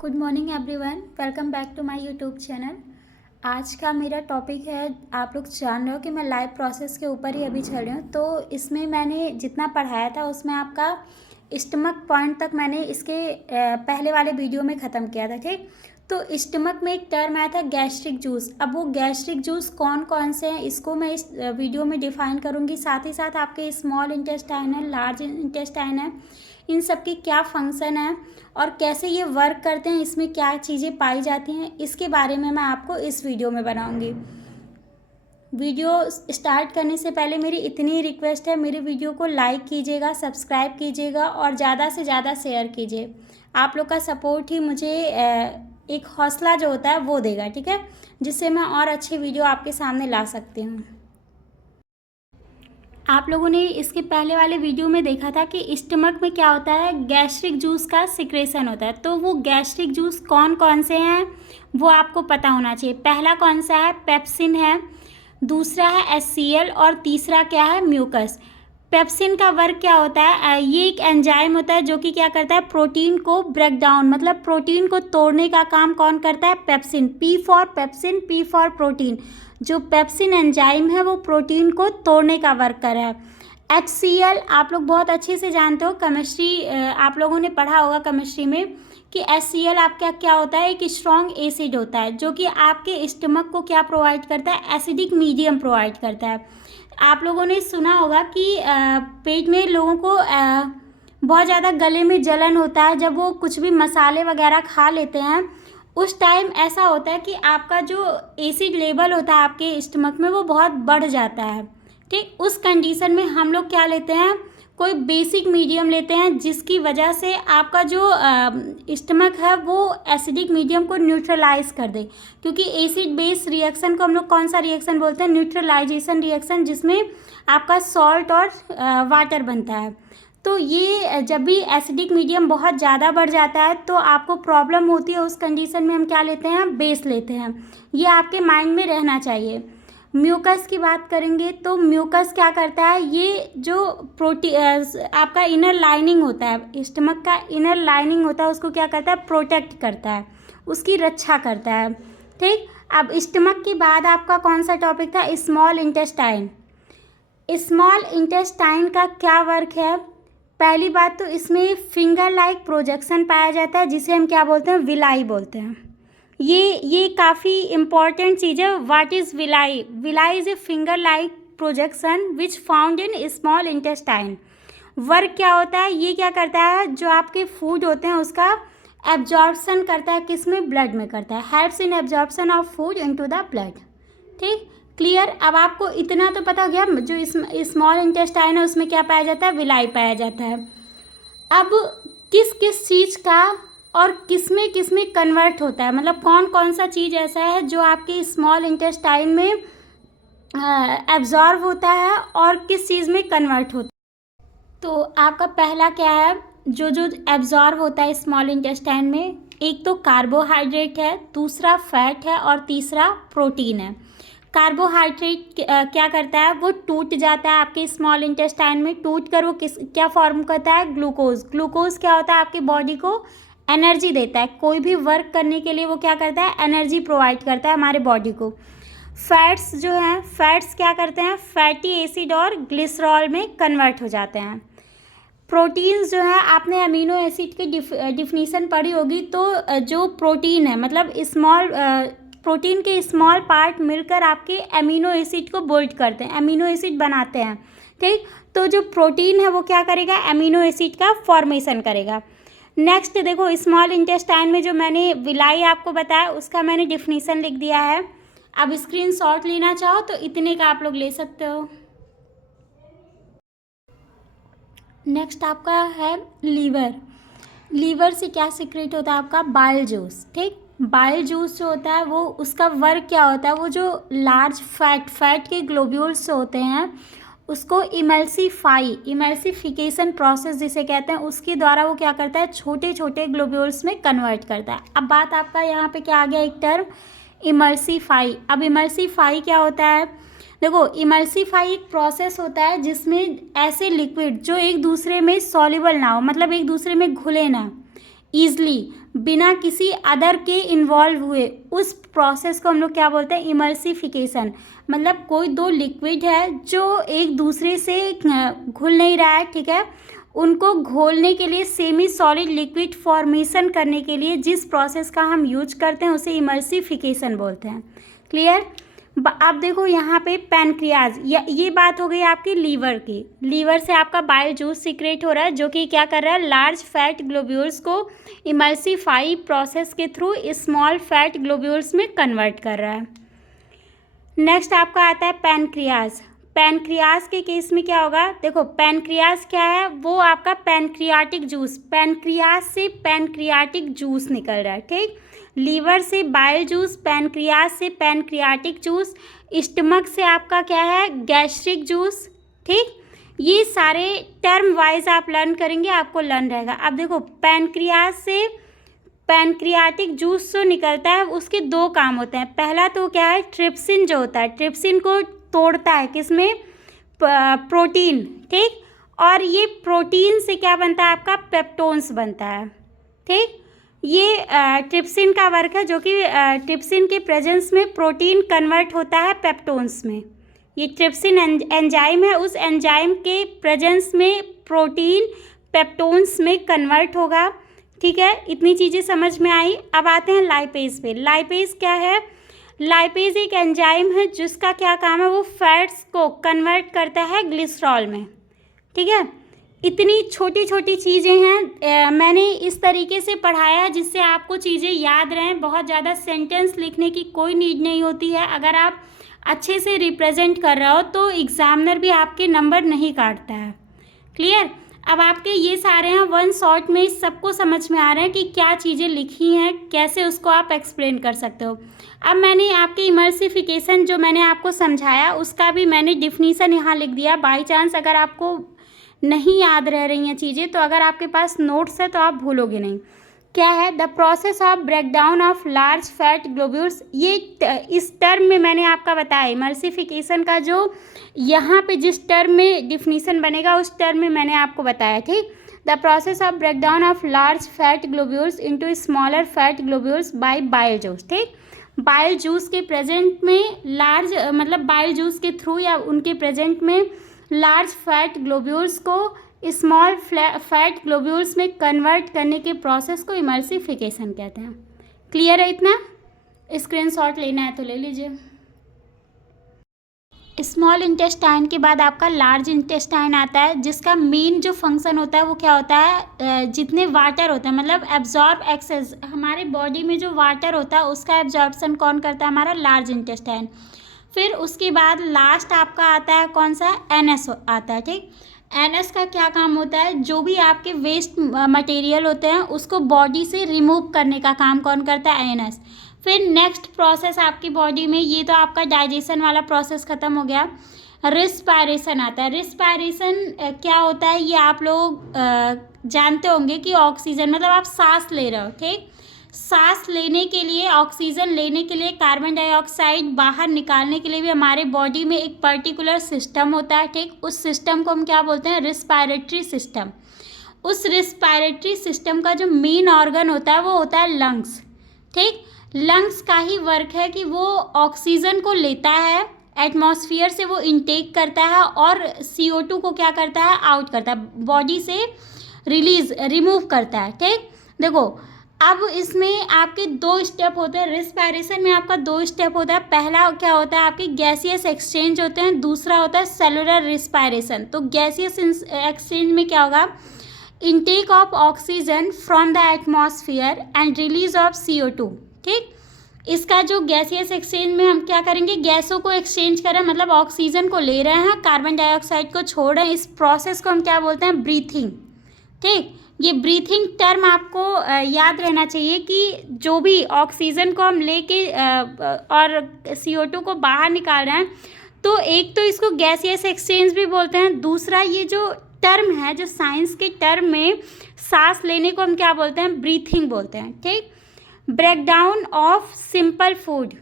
Good morning everyone, welcome back to my YouTube channel. आज का मेरा टॉपिक है, आप लोग जान रहे हो कि मैं लाइव प्रोसेस के ऊपर ही अभी चल रही हूँ। तो इसमें मैंने जितना पढ़ाया था उसमें आपका स्टमक पॉइंट तक मैंने इसके पहले वाले वीडियो में ख़त्म किया था। ठीक, तो स्टमक में एक टर्म आया था गैस्ट्रिक जूस। अब वो गैस्ट्रिक जूस कौन कौन से हैं इसको मैं इस वीडियो में डिफ़ाइन करूँगी। साथ ही साथ आपके स्मॉल इंटेस्टाइन है, लार्ज इंटेस्टाइन है, इन सब की क्या फंक्शन है और कैसे ये वर्क करते हैं, इसमें क्या चीज़ें पाई जाती हैं, इसके बारे में मैं आपको इस वीडियो में बनाऊंगी। वीडियो स्टार्ट करने से पहले मेरी इतनी रिक्वेस्ट है, मेरी वीडियो को लाइक कीजिएगा, सब्सक्राइब कीजिएगा और ज़्यादा से ज़्यादा शेयर कीजिए। आप लोग का सपोर्ट ही मुझे एक हौसला जो होता है वो देगा, ठीक है, जिससे मैं और अच्छी वीडियो आपके सामने ला सकती हूँ। आप लोगों ने इसके पहले वाले वीडियो में देखा था कि स्टमक में क्या होता है, गैस्ट्रिक जूस का सिक्रेशन होता है। तो वो गैस्ट्रिक जूस कौन कौन से हैं वो आपको पता होना चाहिए। पहला कौन सा है, पेप्सिन है, दूसरा है HCl और तीसरा क्या है, म्यूकस। पेप्सिन का वर्क क्या होता है, ये एक एंजाइम होता है जो कि क्या करता है, प्रोटीन को ब्रेक डाउन, मतलब प्रोटीन को तोड़ने का काम कौन करता है, pepsin. P for pepsin, P for protein. जो पेप्सिन एंजाइम है वो प्रोटीन को तोड़ने का वर्क कर रहा है। HCl आप लोग बहुत अच्छे से जानते हो, केमिस्ट्री आप लोगों ने पढ़ा होगा केमिस्ट्री में कि HCl आपका क्या होता है, एक स्ट्रॉन्ग एसिड होता है जो कि आपके स्टमक को क्या प्रोवाइड करता है, एसिडिक मीडियम प्रोवाइड करता है। आप लोगों ने सुना होगा कि पेट में लोगों को बहुत ज़्यादा गले में जलन होता है जब वो कुछ भी मसाले वगैरह खा लेते हैं। उस टाइम ऐसा होता है कि आपका जो एसिड लेवल होता है आपके स्टमक में वो बहुत बढ़ जाता है। ठीक, उस कंडीशन में हम लोग क्या लेते हैं, कोई बेसिक मीडियम लेते हैं जिसकी वजह से आपका जो स्टमक है वो एसिडिक मीडियम को न्यूट्रलाइज कर दे। क्योंकि एसिड बेस रिएक्शन को हम लोग कौन सा रिएक्शन बोलते हैं, न्यूट्रलाइजेशन रिएक्शन, जिसमें आपका सॉल्ट और वाटर बनता है। तो ये जब भी एसिडिक मीडियम बहुत ज़्यादा बढ़ जाता है तो आपको प्रॉब्लम होती है। उस कंडीशन में हम क्या लेते हैं, बेस लेते हैं। ये आपके माइंड में रहना चाहिए। म्यूकस की बात करेंगे तो म्यूकस क्या करता है, ये जो आपका इनर लाइनिंग होता है, स्टमक का इनर लाइनिंग होता है, उसको क्या करता है, प्रोटेक्ट करता है, उसकी रक्षा करता है। ठीक, अब स्टमक के बाद आपका कौन सा टॉपिक था, स्मॉल इंटेस्टाइन। स्मॉल इंटेस्टाइन का क्या वर्क है, पहली बात तो इसमें फिंगर लाइक प्रोजेक्शन पाया जाता है जिसे हम क्या बोलते हैं, विलाई बोलते हैं। ये काफ़ी इम्पॉर्टेंट चीज़ है। What is villi? Villi is a finger like projection which found in small intestine. Work क्या होता है, ये क्या करता है, जो आपके फूड होते हैं उसका एब्जॉर्प्शन करता है, किस में, ब्लड में करता है, helps in absorption of food into the blood. ठीक, क्लियर। अब आपको इतना तो पता हो गया, जो स्मॉल इंटेस्टाइन है उसमें क्या पाया जाता है, विलाई पाया जाता है। अब किस किस चीज़ का और किस में कन्वर्ट होता है, मतलब कौन कौन सा चीज़ ऐसा है जो आपके स्मॉल इंटेस्टाइन में एब्जॉर्व होता है और किस चीज़ में कन्वर्ट होता है। तो आपका पहला क्या है, जो जो एब्जॉर्व होता है स्मॉल इंटेस्टाइन में, एक तो कार्बोहाइड्रेट है, दूसरा फैट है और तीसरा प्रोटीन है। कार्बोहाइड्रेट क्या करता है, वो टूट जाता है आपके स्मॉल इंटेस्टाइन में, टूट कर वो क्या फॉर्म करता है, ग्लूकोज। ग्लूकोज क्या होता है, आपकी बॉडी को एनर्जी देता है। कोई भी वर्क करने के लिए वो क्या करता है, एनर्जी प्रोवाइड करता है हमारे बॉडी को। फैट्स जो हैं, फैट्स क्या करते हैं, फैटी एसिड और ग्लिसरॉल में कन्वर्ट हो जाते हैं। प्रोटीन्स जो है, आपने अमीनो एसिड की डिफिनीशन पढ़ी होगी। तो जो प्रोटीन है, मतलब प्रोटीन के स्मॉल पार्ट मिलकर आपके अमीनो एसिड को बिल्ड करते हैं, अमीनो एसिड बनाते हैं। ठीक, तो जो प्रोटीन है वो क्या करेगा, अमीनो एसिड का फॉर्मेशन करेगा। नेक्स्ट देखो, स्मॉल इंटेस्टाइन में जो मैंने विलाई आपको बताया उसका मैंने डिफिनीशन लिख दिया है। अब स्क्रीनशॉट लेना चाहो तो इतने का आप लोग ले सकते हो। नेक्स्ट आपका है लीवर। लीवर से क्या सीक्रेट होता है, आपका बाइल जूस। ठीक, बाइल जूस जो होता है वो, उसका वर्क क्या होता है, वो जो लार्ज फैट के ग्लोब्यूल्स जो होते हैं उसको इमल्सिफिकेशन प्रोसेस जिसे कहते हैं, उसके द्वारा वो क्या करता है, छोटे छोटे ग्लोब्यूल्स में कन्वर्ट करता है। अब बात आपका यहाँ पे क्या आ गया, एक टर्म इमल्सिफाई। अब इमल्सिफाई क्या होता है, देखो, इमल्सिफाई एक प्रोसेस होता है जिसमें ऐसे लिक्विड जो एक दूसरे में सॉल्युबल ना हो, मतलब एक दूसरे में घुले ना, ईजली, बिना किसी अदर के इन्वॉल्व हुए, उस प्रोसेस को हम लोग क्या बोलते हैं, इमल्सिफिकेशन। मतलब कोई दो लिक्विड है जो एक दूसरे से घुल नहीं रहा है, ठीक है, उनको घोलने के लिए, सेमी सॉलिड लिक्विड फॉर्मेशन करने के लिए जिस प्रोसेस का हम यूज करते हैं उसे इमल्सिफिकेशन बोलते हैं। क्लियर। आप देखो यहाँ पे पैनक्रियाज, ये बात हो गई आपकी लीवर की। लीवर से आपका बाइल जूस सीक्रेट हो रहा है जो कि क्या कर रहा है, लार्ज फैट ग्लोब्यूल्स को इमल्सिफाई प्रोसेस के थ्रू स्मॉल फैट ग्लोब्यूल्स में कन्वर्ट कर रहा है। नेक्स्ट आपका आता है पैनक्रियाज। पैनक्रियाज के केस में क्या होगा, देखो पैनक्रियाज क्या है, वो आपका पैनक्रियाटिक जूस, पैनक्रियाज से पैनक्रियाटिक जूस निकल रहा है, ठीक। लीवर से बाइल जूस, पैनक्रियाज से पैनक्रियाटिक जूस, स्टमक से आपका क्या है, गैस्ट्रिक जूस, ठीक। ये सारे टर्म वाइज आप लर्न करेंगे, आपको लर्न रहेगा। अब देखो पैनक्रियाज से पैनक्रियाटिक जूस जो निकलता है उसके दो काम होते हैं। पहला तो क्या है, ट्रिप्सिन जो होता है, ट्रिप्सिन को तोड़ता है किसमें, प्रोटीन, ठीक। और ये प्रोटीन से क्या बनता है, आपका पेप्टोन्स बनता है, ठीक। ये ट्रिप्सिन का वर्क है जो कि ट्रिप्सिन के प्रेजेंस में प्रोटीन कन्वर्ट होता है पेप्टोन्स में। ये ट्रिप्सिन एंजाइम है, उस एंजाइम के प्रेजेंस में प्रोटीन पेप्टोन्स में कन्वर्ट होगा, ठीक है। इतनी चीज़ें समझ में आई। अब आते हैं लाइपेज पे। लाइपेज क्या है, लाइपेज एक एंजाइम है जिसका क्या काम है, वो फैट्स को कन्वर्ट करता है ग्लिसरॉल में, ठीक है। इतनी छोटी छोटी चीज़ें हैं, मैंने इस तरीके से पढ़ाया है जिससे आपको चीज़ें याद रहें। बहुत ज़्यादा सेंटेंस लिखने की कोई नीड नहीं होती है। अगर आप अच्छे से रिप्रेजेंट कर रहे हो तो एग्जामिनर भी आपके नंबर नहीं काटता है। क्लियर। अब आपके ये सारे हैं वन शॉट में सबको समझ में आ रहे हैं कि क्या चीज़ें लिखी हैं, कैसे उसको आप एक्सप्लेन कर सकते हो। अब मैंने आपके इमल्सिफिकेशन जो मैंने आपको समझाया उसका भी मैंने डिफिनीसन यहाँ लिख दिया। बाई चांस अगर आपको नहीं याद रह रही हैं चीज़ें तो अगर आपके पास नोट्स है तो आप भूलोगे नहीं। क्या है, the process of breakdown of large fat globules. ये इस टर्म में मैंने आपका बताया इमल्सिफिकेशन का जो यहाँ पे जिस टर्म में डिफिनीसन बनेगा उस टर्म में मैंने आपको बताया, ठीक। The process of breakdown of large fat globules into smaller fat globules by bile juice, ठीक। बाइल जूस के प्रेजेंट में लार्ज, मतलब बाइल जूस के थ्रू या उनके प्रेजेंट में लार्ज फैट ग्लोब्यूल्स को स्मॉल फैट ग्लोब्यूल्स में कन्वर्ट करने के प्रोसेस को इमल्सिफिकेशन कहते हैं। क्लियर है इतना? स्क्रीनशॉट लेना है तो ले लीजिए। स्मॉल इंटेस्टाइन के बाद आपका लार्ज इंटेस्टाइन आता है जिसका मेन जो फंक्शन होता है वो क्या होता है, जितने वाटर होता है, मतलब एब्जॉर्ब एक्सेस, हमारे बॉडी में जो वाटर होता है उसका एब्जॉर्बसन कौन करता है, हमारा लार्ज इंटेस्टाइन। फिर उसके बाद लास्ट आपका आता है कौन सा, एनएस आता है, ठीक। एनएस का क्या काम होता है, जो भी आपके वेस्ट मटेरियल होते हैं उसको बॉडी से रिमूव करने का काम कौन करता है, एनएस। फिर नेक्स्ट प्रोसेस आपकी बॉडी में, ये तो आपका डाइजेशन वाला प्रोसेस ख़त्म हो गया, रिस्पायरेशन आता है। रिस्पायरेशन क्या होता है, ये आप लोग जानते होंगे कि ऑक्सीजन, मतलब आप सांस ले रहे हो, ठीक। सांस लेने के लिए, ऑक्सीजन लेने के लिए, कार्बन डाइऑक्साइड बाहर निकालने के लिए भी हमारे बॉडी में एक पर्टिकुलर सिस्टम होता है, ठीक। उस सिस्टम को हम क्या बोलते हैं, रिस्पायरेटरी सिस्टम। उस रिस्पायरेटरी सिस्टम का जो मेन ऑर्गन होता है वो होता है लंग्स, ठीक। लंग्स का ही वर्क है कि वो ऑक्सीजन को लेता है एटमॉस्फेयर से, वो इनटेक करता है और CO2 को क्या करता है, आउट करता है, बॉडी से रिमूव करता है, ठीक। देखो अब इसमें आपके दो स्टेप होते हैं, रिस्पायरेशन में आपका दो स्टेप होता है। पहला क्या होता है, आपके गैसियस एक्सचेंज होते हैं, दूसरा होता है सेलुलर रिस्पायरेशन। तो गैसियस एक्सचेंज में क्या होगा, intake of oxygen from the atmosphere and release of CO2, ठीक। इसका जो गैसियस एक्सचेंज में हम क्या करेंगे, गैसों को एक्सचेंज कर रहे हैं, मतलब ऑक्सीजन को ले रहे हैं, कार्बन डाइऑक्साइड को छोड़ रहे हैं। इस प्रोसेस को हम क्या बोलते हैं, ब्रीथिंग, ठीक। ये ब्रीथिंग टर्म आपको याद रहना चाहिए कि जो भी ऑक्सीजन को हम लेके और CO2 को बाहर निकाल रहे हैं, तो एक तो इसको गैसियस एक्सचेंज भी बोलते हैं, दूसरा ये जो टर्म है, जो साइंस के टर्म में सांस लेने को हम क्या बोलते हैं, ब्रीथिंग बोलते हैं, ठीक। Breakdown of simple food,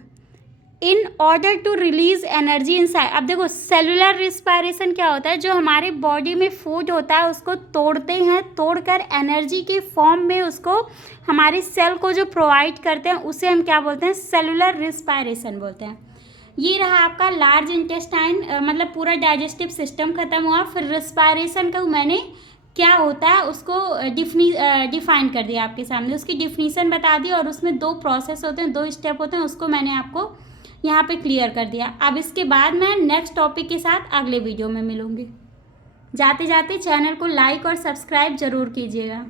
in order to release energy inside. अब देखो सेलुलर रिस्पायरेशन क्या होता है, जो हमारे बॉडी में फूड होता है उसको तोड़ते हैं, तोड़कर एनर्जी के फॉर्म में उसको हमारे सेल को जो प्रोवाइड करते हैं उसे हम क्या बोलते हैं, सेलुलर रिस्पायरेशन बोलते हैं। ये रहा आपका लार्ज इंटेस्टाइन, मतलब पूरा डाइजेस्टिव सिस्टम खत्म हुआ। फिर रिस्पायरेशन का मैंने क्या होता है उसको डिफाइन कर दिया आपके सामने, उसकी डिफिनीसन बता दी, और उसमें 2 प्रोसेस होते हैं, 2 स्टेप होते हैं, उसको मैंने आपको यहाँ पे क्लियर कर दिया। अब इसके बाद मैं नेक्स्ट टॉपिक के साथ अगले वीडियो में मिलूँगी। जाते जाते चैनल को लाइक और सब्सक्राइब ज़रूर कीजिएगा।